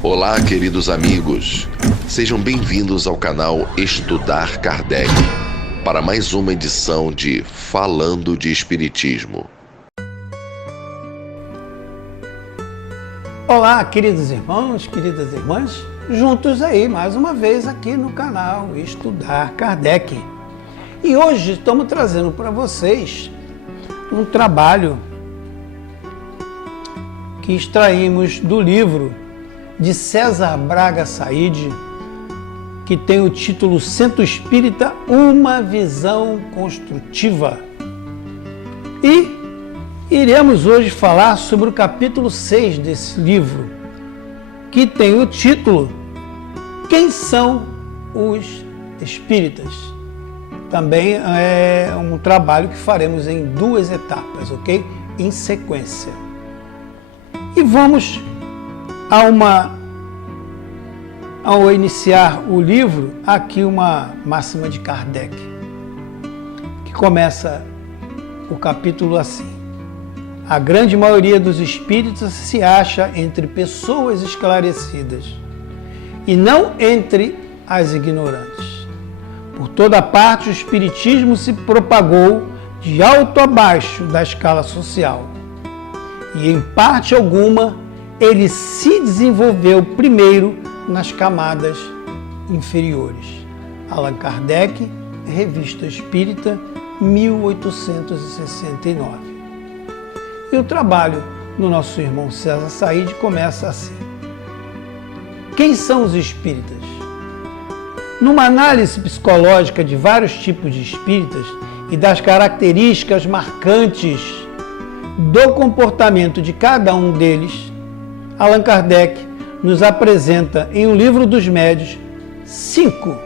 Olá, queridos amigos. Sejam bem-vindos ao canal Estudar Kardec para mais uma edição de Falando de Espiritismo. Olá, queridos irmãos, queridas irmãs, juntos aí mais uma vez aqui no canal Estudar Kardec. E hoje estamos trazendo para vocês um trabalho que extraímos do livro de César Braga Saide, que tem o título Centro Espírita, uma visão construtiva. E iremos hoje falar sobre o capítulo 6 desse livro, que tem o título Quem são os Espíritas? Também é um trabalho que faremos em duas etapas, ok? Em sequência. E vamos ao iniciar o livro, aqui uma máxima de Kardec, que começa o capítulo assim: a grande maioria dos espíritos se acha entre pessoas esclarecidas e não entre as ignorantes. Por toda parte, o espiritismo se propagou de alto a baixo da escala social e, em parte alguma, ele se desenvolveu primeiro nas camadas inferiores. Allan Kardec, Revista Espírita, 1869. E o trabalho do nosso irmão César Saide começa assim: quem são os espíritas? Numa análise psicológica de vários tipos de espíritas e das características marcantes do comportamento de cada um deles, Allan Kardec nos apresenta em O Livro dos Médiuns 5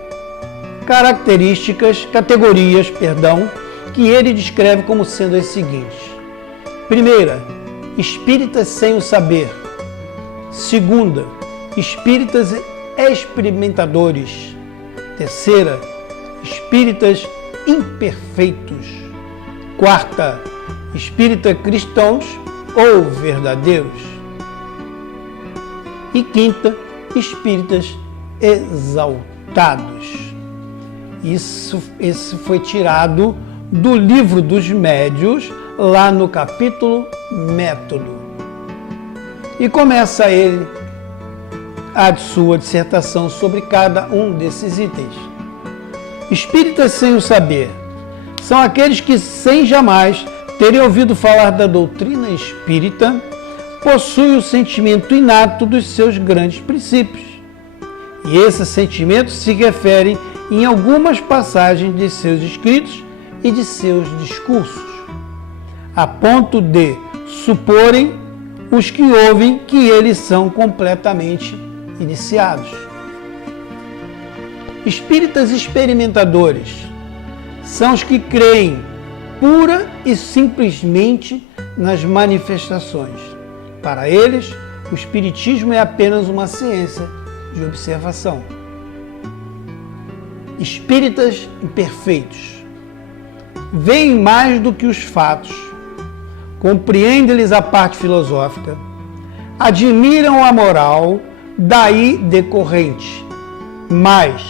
categorias, que ele descreve como sendo as seguintes: primeira, espíritas sem o saber. Segunda, espíritas experimentadores. Terceira, espíritas imperfeitos. Quarta, espíritas cristãos ou verdadeiros. E quinta, espíritas exaltados. Esse foi tirado do Livro dos Médiuns, lá no capítulo Método. E começa ele a sua dissertação sobre cada um desses itens. Espíritas sem o saber são aqueles que, sem jamais terem ouvido falar da doutrina espírita, possuem o sentimento inato dos seus grandes princípios. E esse sentimento se refere em algumas passagens de seus escritos e de seus discursos, a ponto de suporem os que ouvem que eles são completamente iniciados. Espíritas experimentadores são os que creem pura e simplesmente nas manifestações. Para eles, o espiritismo é apenas uma ciência de observação. Espíritas imperfeitos veem mais do que os fatos, compreendem-lhes a parte filosófica, admiram a moral daí decorrente, mas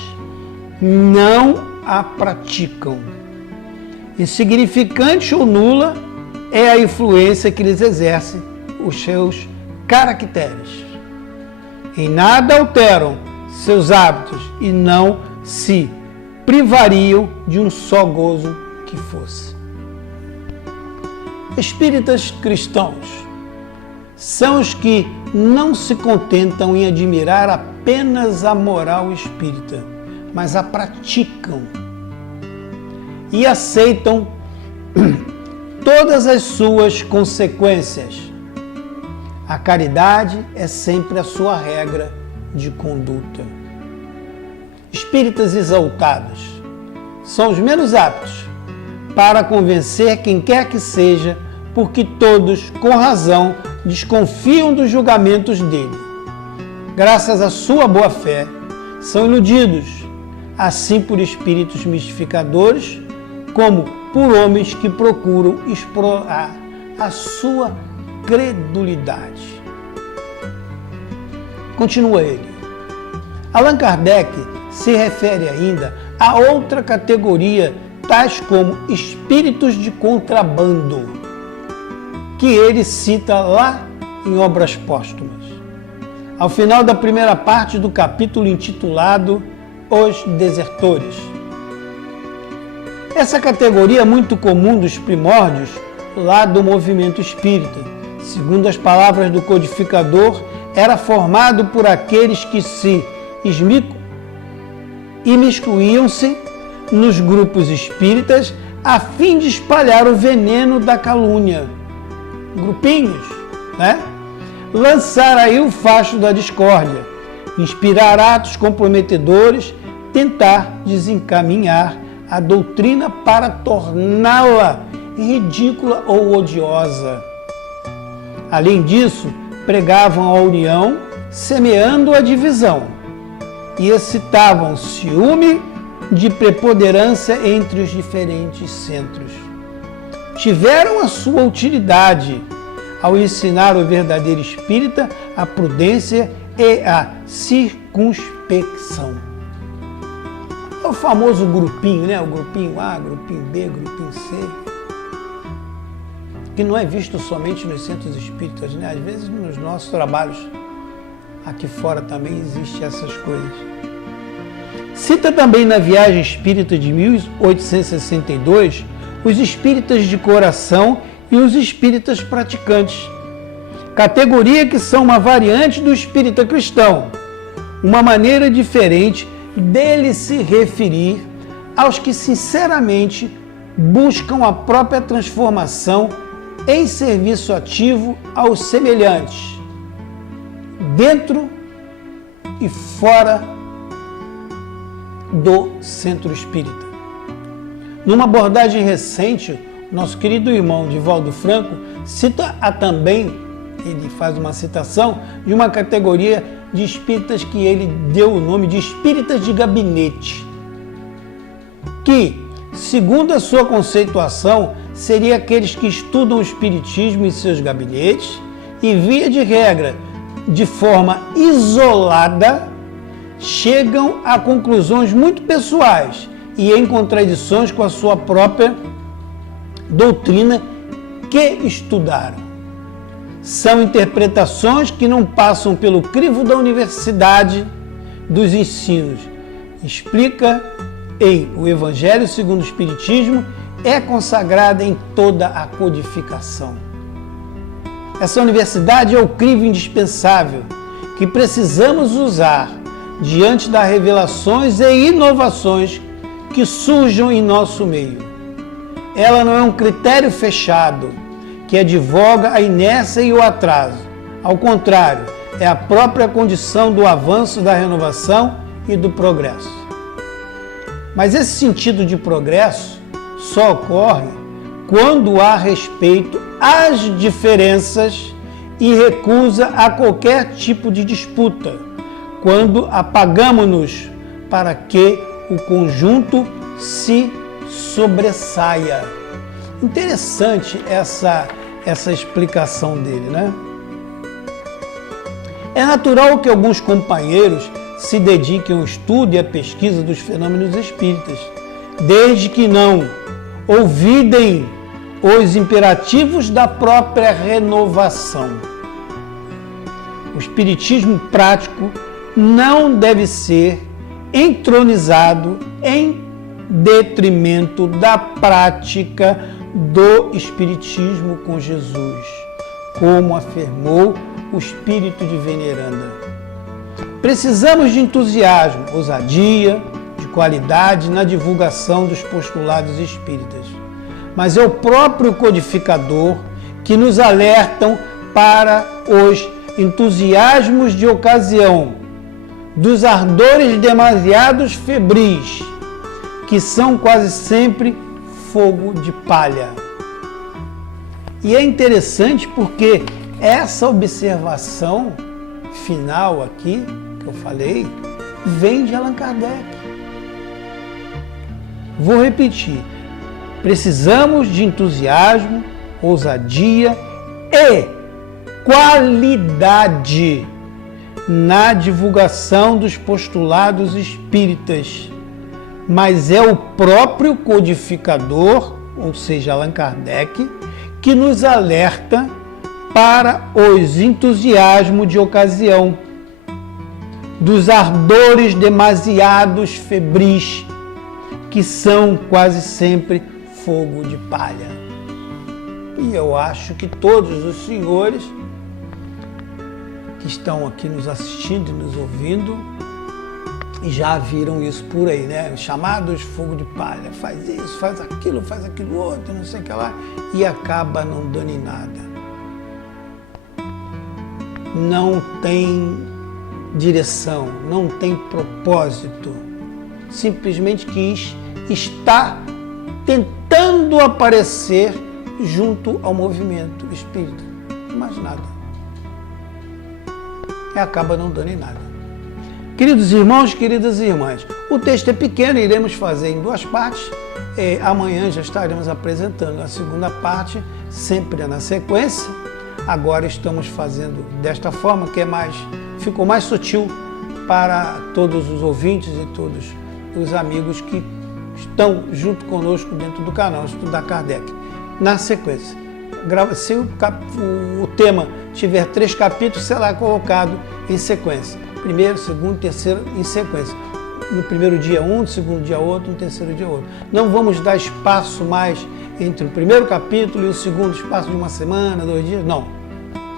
não a praticam. Insignificante ou nula é a influência que lhes exerce os seus caracteres. Em nada alteram seus hábitos e não se privariam de um só gozo que fosse. Espíritas cristãos são os que não se contentam em admirar apenas a moral espírita, mas a praticam e aceitam todas as suas consequências. A caridade é sempre a sua regra de conduta. Espíritas exaltados são os menos aptos para convencer quem quer que seja, porque todos, com razão, desconfiam dos julgamentos dele. Graças à sua boa-fé, são iludidos, assim por espíritos mistificadores, como por homens que procuram explorar a sua credulidade. Continua ele. Allan Kardec se refere ainda a outra categoria, tais como espíritos de contrabando, que ele cita lá em Obras Póstumas, ao final da primeira parte do capítulo intitulado Os Desertores. Essa categoria é muito comum dos primórdios lá do movimento espírita. Segundo as palavras do codificador, era formado por aqueles que se imiscuíam-se nos grupos espíritas a fim de espalhar o veneno da calúnia. Grupinhos, né? Lançar aí o facho da discórdia, inspirar atos comprometedores, tentar desencaminhar a doutrina para torná-la ridícula ou odiosa. Além disso, pregavam a união, semeando a divisão, e excitavam ciúme de preponderância entre os diferentes centros. Tiveram a sua utilidade ao ensinar o verdadeiro espírita a prudência e a circunspecção. É o famoso grupinho, né? O grupinho A, grupinho B, grupinho C, que não é visto somente nos centros espíritas, né? Às vezes nos nossos trabalhos aqui fora também existem essas coisas. Cita também na Viagem Espírita de 1862 os espíritas de coração e os espíritas praticantes, categoria que são uma variante do espírita cristão, uma maneira diferente dele se referir aos que sinceramente buscam a própria transformação em serviço ativo aos semelhantes, dentro e fora do centro espírita. Numa abordagem recente, nosso querido irmão Divaldo Franco cita também, ele faz uma citação de uma categoria de espíritas que ele deu o nome de espíritas de gabinete, que, segundo a sua conceituação, seria aqueles que estudam o espiritismo em seus gabinetes e, via de regra, de forma isolada, chegam a conclusões muito pessoais e em contradições com a sua própria doutrina que estudaram. São interpretações que não passam pelo crivo da universidade dos ensinos. Explica em O Evangelho segundo o Espiritismo, é consagrada em toda a codificação. Essa universidade é o crivo indispensável que precisamos usar diante das revelações e inovações que surjam em nosso meio. Ela não é um critério fechado que advoga a inércia e o atraso. Ao contrário, é a própria condição do avanço, da renovação e do progresso. Mas esse sentido de progresso só ocorre quando há respeito às diferenças e recusa a qualquer tipo de disputa, quando apagamo-nos para que o conjunto se sobressaia. Interessante essa explicação dele, né? É natural que alguns companheiros se dediquem ao estudo e à pesquisa dos fenômenos espíritas, desde que não olvidem os imperativos da própria renovação. O espiritismo prático não deve ser entronizado em detrimento da prática do espiritismo com Jesus, como afirmou o espírito de Veneranda. Precisamos de entusiasmo, ousadia, de qualidade na divulgação dos postulados espíritas. Mas é o próprio codificador que nos alertam para os entusiasmos de ocasião, dos ardores demasiados febris, que são quase sempre fogo de palha. E é interessante porque essa observação final aqui, que eu falei, vem de Allan Kardec. Vou repetir. Precisamos de entusiasmo, ousadia e qualidade na divulgação dos postulados espíritas, mas é o próprio codificador, ou seja, Allan Kardec, que nos alerta para os entusiasmos de ocasião, dos ardores demasiados febris, que são quase sempre fogo de palha. E eu acho que todos os senhores que estão aqui nos assistindo e nos ouvindo já viram isso por aí, né? Chamados fogo de palha, faz isso, faz aquilo outro, não sei o que lá, e acaba não dando em nada. Não tem direção, não tem propósito, simplesmente quis estar tentando aparecer junto ao movimento espírita, mais nada. E acaba não dando em nada. Queridos irmãos, queridas irmãs, o texto é pequeno, iremos fazer em 2 partes. Amanhã já estaremos apresentando a segunda parte, sempre na sequência. Agora estamos fazendo desta forma, que ficou mais sutil para todos os ouvintes e todos os amigos que estão junto conosco dentro do canal Estudar Kardec. Na sequência, se o tema tiver 3 capítulos, será colocado em sequência. Primeiro, segundo, terceiro, em sequência. No primeiro dia um, no segundo dia outro, no terceiro dia outro. Não vamos dar espaço mais entre o primeiro capítulo e o segundo, espaço de 1 semana, 2 dias, não.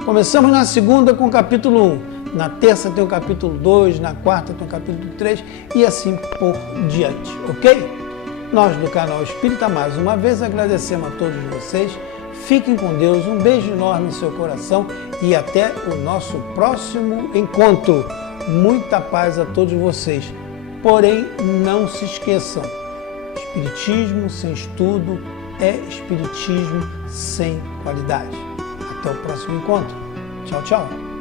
Começamos na segunda com o capítulo 1, na terça tem o capítulo 2, na quarta tem o capítulo 3 e assim por diante, ok? Nós do canal Espírita, mais uma vez, agradecemos a todos vocês. Fiquem com Deus, um beijo enorme em seu coração e até o nosso próximo encontro. Muita paz a todos vocês. Porém, não se esqueçam, espiritismo sem estudo é espiritismo sem qualidade. Até o próximo encontro. Tchau, tchau.